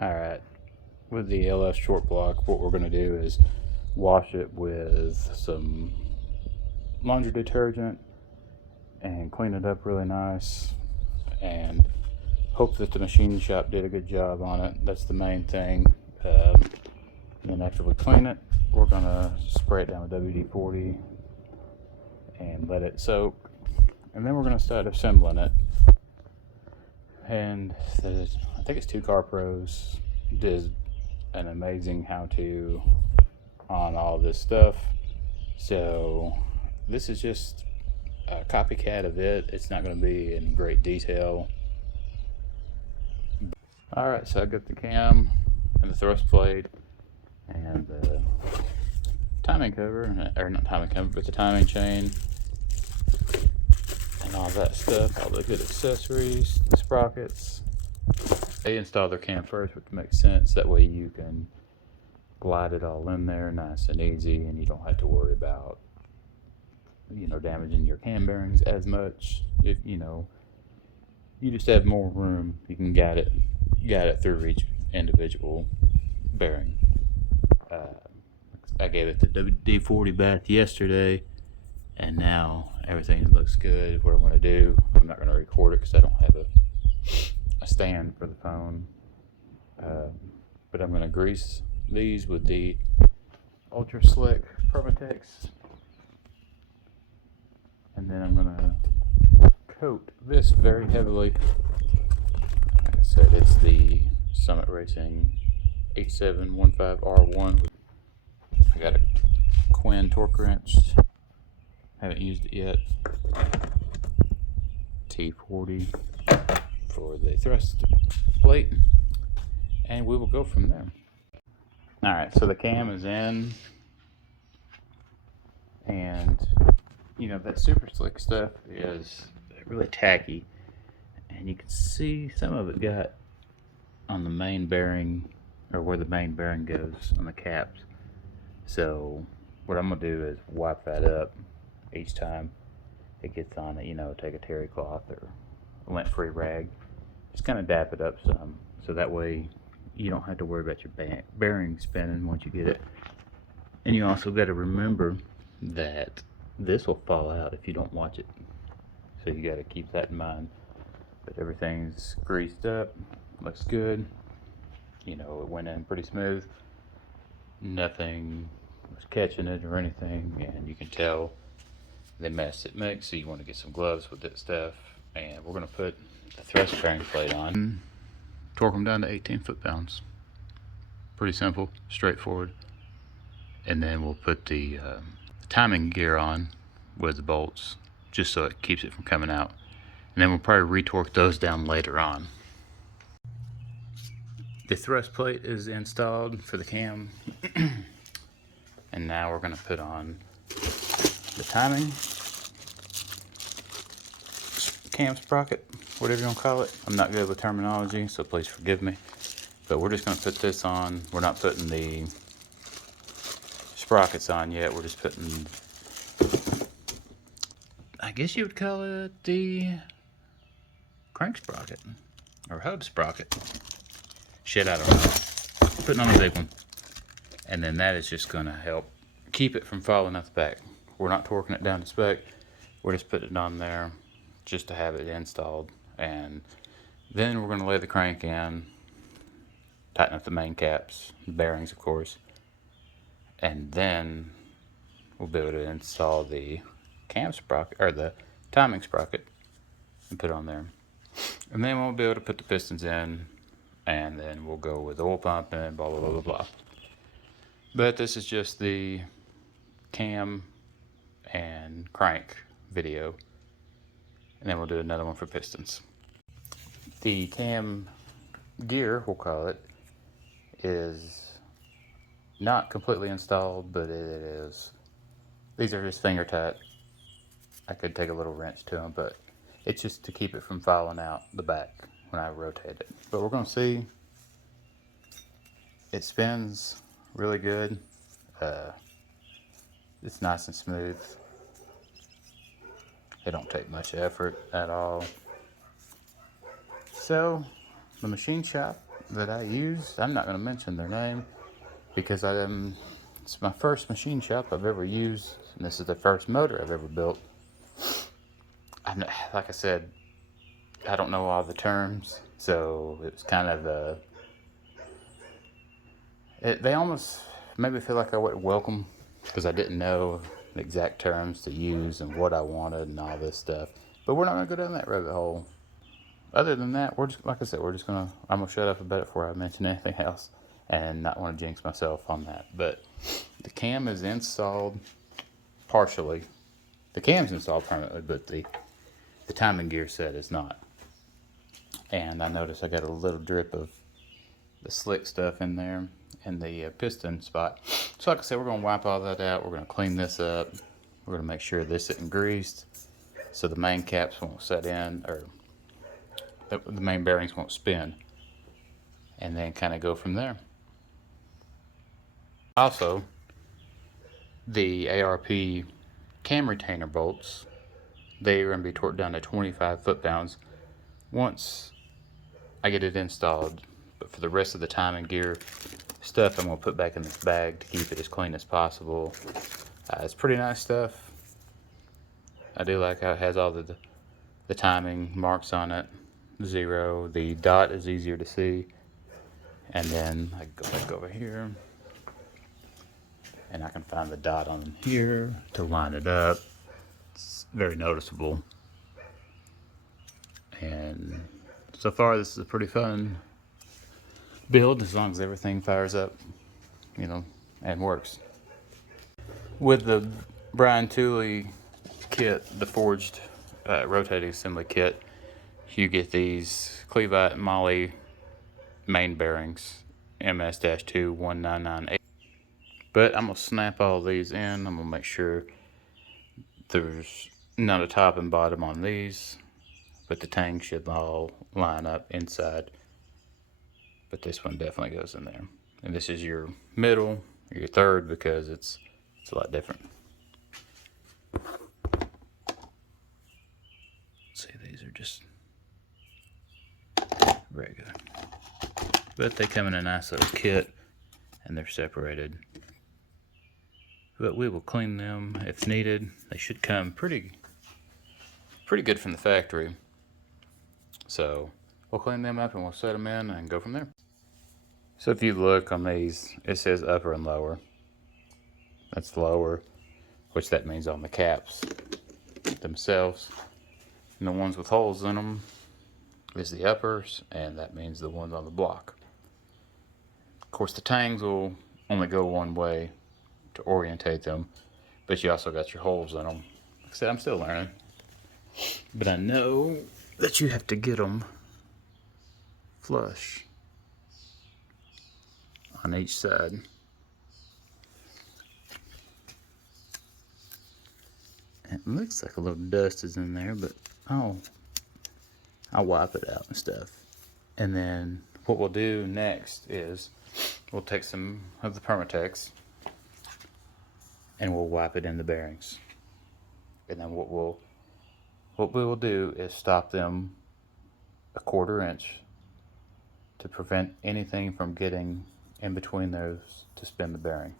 Alright, with the LS short block, what we're going to do is wash it with some laundry detergent and clean it up really nice, and hope that the machine shop did a good job on it. That's the main thing. And then after we clean it, we're going to spray it down with WD-40 and let it soak, and then we're going to start assembling it. And I think it's 2 Car Pros did an amazing how-to on all this stuff, so this is just a copycat of it. It's not going to be in great detail. Alright, so I got the cam and the thrust plate and the timing cover, or not timing cover, but the timing chain and all that stuff, all the good accessories, the sprockets. They install their cam first, which makes sense. That way you can glide it all in there nice and easy, and you don't have to worry about, damaging your cam bearings as much. If you just have more room, you can guide it through each individual bearing. I gave it the WD-40 bath yesterday, and now everything looks good. What I'm going to do, I'm not going to record it because I don't have a stand for the phone, but I'm going to grease these with the Ultra Slick Permatex, and then I'm going to coat this very heavily. Like I said, it's the Summit Racing 8715R1. I got a Quinn torque wrench, haven't used it yet. T40 for the thrust plate, and we will go from there. Alright, so the cam is in, and that super slick stuff is really tacky, and you can see some of it got on the main bearing, or where the main bearing goes on the caps. So what I'm going to do is wipe that up each time it gets on it. Take a terry cloth or a lint-free rag, just kind of dab it up some, so that way you don't have to worry about your bearing spinning once you get it. And you also got to remember that this will fall out if you don't watch it, so you got to keep that in mind. But everything's greased up, looks good. It went in pretty smooth, nothing was catching it or anything, and you can tell the mess it makes, so you want to get some gloves with that stuff. And we're going to put the thrust bearing plate on, torque them down to 18 foot-pounds. Pretty simple, straightforward. And then we'll put the timing gear on with the bolts, just so it keeps it from coming out. And then we'll probably retorque those down later on. The thrust plate is installed for the cam, and now we're going to put on the timing cam sprocket, whatever you want to call it. I'm not good with terminology, so please forgive me. But we're just going to put this on. We're not putting the sprockets on yet. We're just putting, I guess you would call it the crank sprocket or hub sprocket. Shit, I don't know. Putting on the big one. And then that is just going to help keep it from falling out the back. We're not torquing it down to spec. We're just putting it on there just to have it installed. And then we're going to lay the crank in, tighten up the main caps, the bearings of course, and then we'll be able to install the cam sprocket, or the timing sprocket, and put it on there. And then we'll be able to put the pistons in, and then we'll go with oil pump and blah blah blah blah blah. But this is just the cam and crank video, and then we'll do another one for pistons. The cam gear, we'll call it, is not completely installed, but it is. These are just finger tight. I could take a little wrench to them, but it's just to keep it from falling out the back when I rotate it. But we're going to see. It spins really good. It's nice and smooth. It don't take much effort at all. So the machine shop that I use, I'm not going to mention their name because it's my first machine shop I've ever used, and this is the first motor I've ever built. Like I said, I don't know all the terms, so it was kind of they almost made me feel like I wasn't welcome because I didn't know the exact terms to use and what I wanted and all this stuff. But we're not gonna go down that rabbit hole. Other than that, we're just, like I said, I'm gonna shut up about it before I mention anything else and not want to jinx myself on that. But the cam is installed partially. The cam's installed permanently, but the timing gear set is not. And I noticed I got a little drip of the slick stuff in there in the piston spot. So like I said, we're going to wipe all that out. We're going to clean this up. We're going to make sure this isn't greased so the main caps won't set in, or the main bearings won't spin, and then kind of go from there. Also, the ARP cam retainer bolts, they are going to be torqued down to 25 foot-pounds once I get it installed. But for the rest of the timing gear stuff, I'm going to put back in this bag to keep it as clean as possible. It's pretty nice stuff. I do like how it has all the timing marks on it. 0, the dot is easier to see. And then I go back over here and I can find the dot on here to line it up. It's very noticeable. And so far this is a pretty fun build as long as everything fires up, and works. With the Brian Tooley kit, the forged rotating assembly kit, you get these Clevite Molle main bearings, MS-21998. But I'm going to snap all these in. I'm going to make sure there's none of top and bottom on these, but the tank should all line up inside. But this one definitely goes in there. And this is your middle, or your third, because it's a lot different. See, these are just regular. But they come in a nice little kit, and they're separated. But we will clean them if needed. They should come pretty good from the factory. So we'll clean them up and we'll set them in and go from there. So if you look on these, it says upper and lower. That's lower, which that means on the caps themselves. And the ones with holes in them is the uppers, and that means the ones on the block. Of course, the tangs will only go one way to orientate them, but you also got your holes in them. Like I said, I'm still learning, but I know that you have to get them flush on each side. It looks like a little dust is in there, but I'll wipe it out and stuff. And then what we'll do next is we'll take some of the Permatex and we'll wipe it in the bearings. And then what we will do is stop them a 1/4 inch to prevent anything from getting in between those to spin the bearing.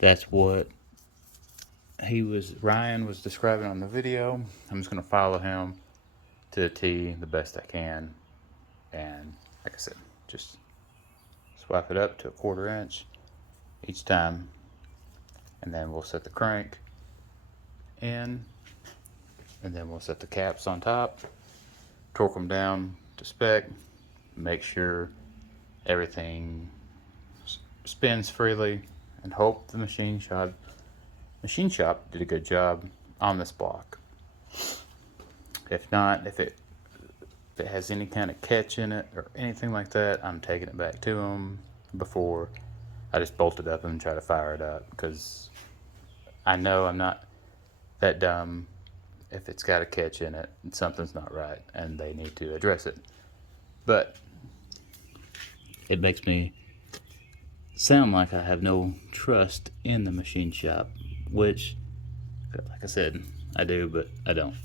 That's what Ryan was describing on the video. I'm just going to follow him to the T the best I can, and like I said, just swipe it up to a 1/4 inch each time, and then we'll set the crank in, and then we'll set the caps on top, torque them down to spec, make sure everything spins freely, and hope the machine shop did a good job on this block. If not, if it has any kind of catch in it or anything like that, I'm taking it back to them before I just bolt it up and try to fire it up, because I know I'm not that dumb. If it's got a catch in it, something's not right and they need to address it. But it makes me sound like I have no trust in the machine shop, which, like I said, I do, but I don't.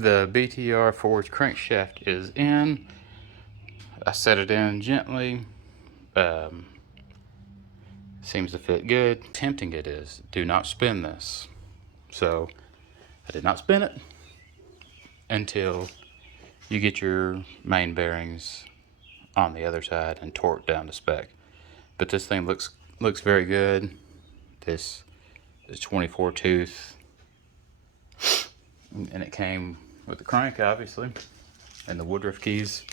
The BTR forward crankshaft is in. I set it in gently. Seems to fit good. Tempting it is. Do not spin this. So I did not spin it until you get your main bearings on the other side and torque down to spec. But this thing looks very good. This is 24 tooth, and it came with the crank, obviously, and the Woodruff keys.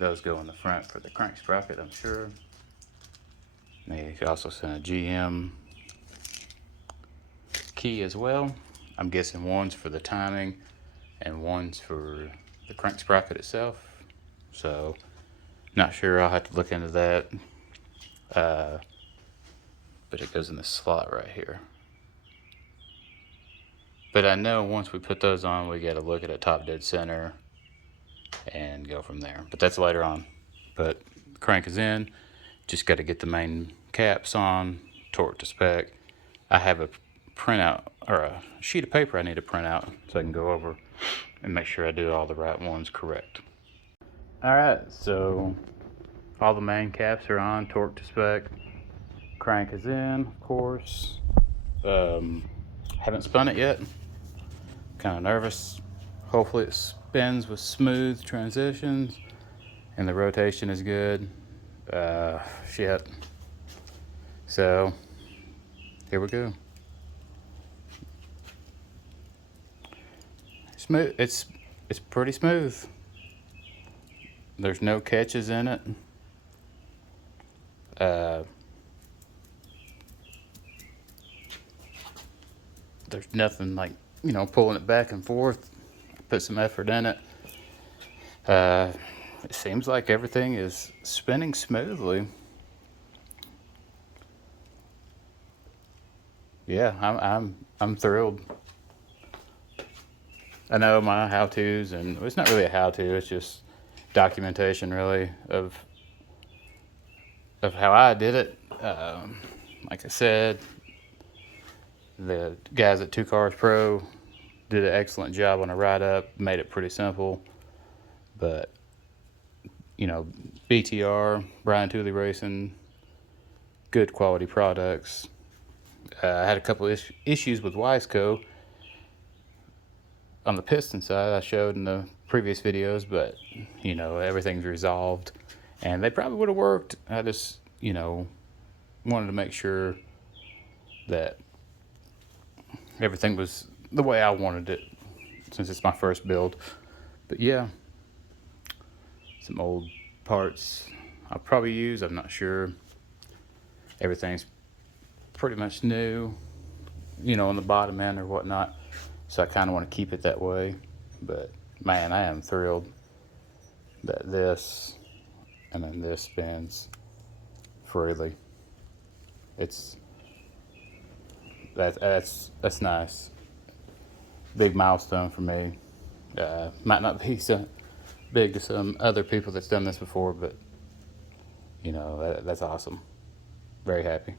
Those go in the front for the crank sprocket, I'm sure. They also sent a GM key as well. I'm guessing one's for the timing and one's for the crank sprocket itself. So, not sure. I'll have to look into that. But it goes in the slot right here. But I know once we put those on, we got to look at a top dead center and go from there. But that's later on. But the crank is in. Just got to get the main caps on, torque to spec. I have a printout or a sheet of paper I need to print out so I can go over and make sure I do all the right ones correct. Alright, so all the main caps are on, torque to spec. Crank is in, of course. Haven't spun it yet. Kind of nervous. Hopefully it spins with smooth transitions and the rotation is good. Shit. So here we go. Smooth. It's pretty smooth. There's no catches in it. There's nothing like, pulling it back and forth. Put some effort in it. It seems like everything is spinning smoothly. Yeah, I'm thrilled. I know my how-tos, and it's not really a how-to, it's just documentation really of how I did it. Like I said, the guys at 2 Cars Pro did an excellent job on a write-up, made it pretty simple. But, BTR, Brian Tooley Racing, good quality products. I had a couple issues with Wiseco on the piston side I showed in the previous videos, but, everything's resolved. And they probably would have worked. I just, wanted to make sure that everything was the way I wanted it, since it's my first build. But yeah, some old parts I'll probably use, I'm not sure. Everything's pretty much new, on the bottom end or whatnot. So I kind of want to keep it that way. But man, I am thrilled that this and then this spins freely. That's nice. Big milestone for me. Might not be so big to some other people that's done this before, but that's awesome. Very happy.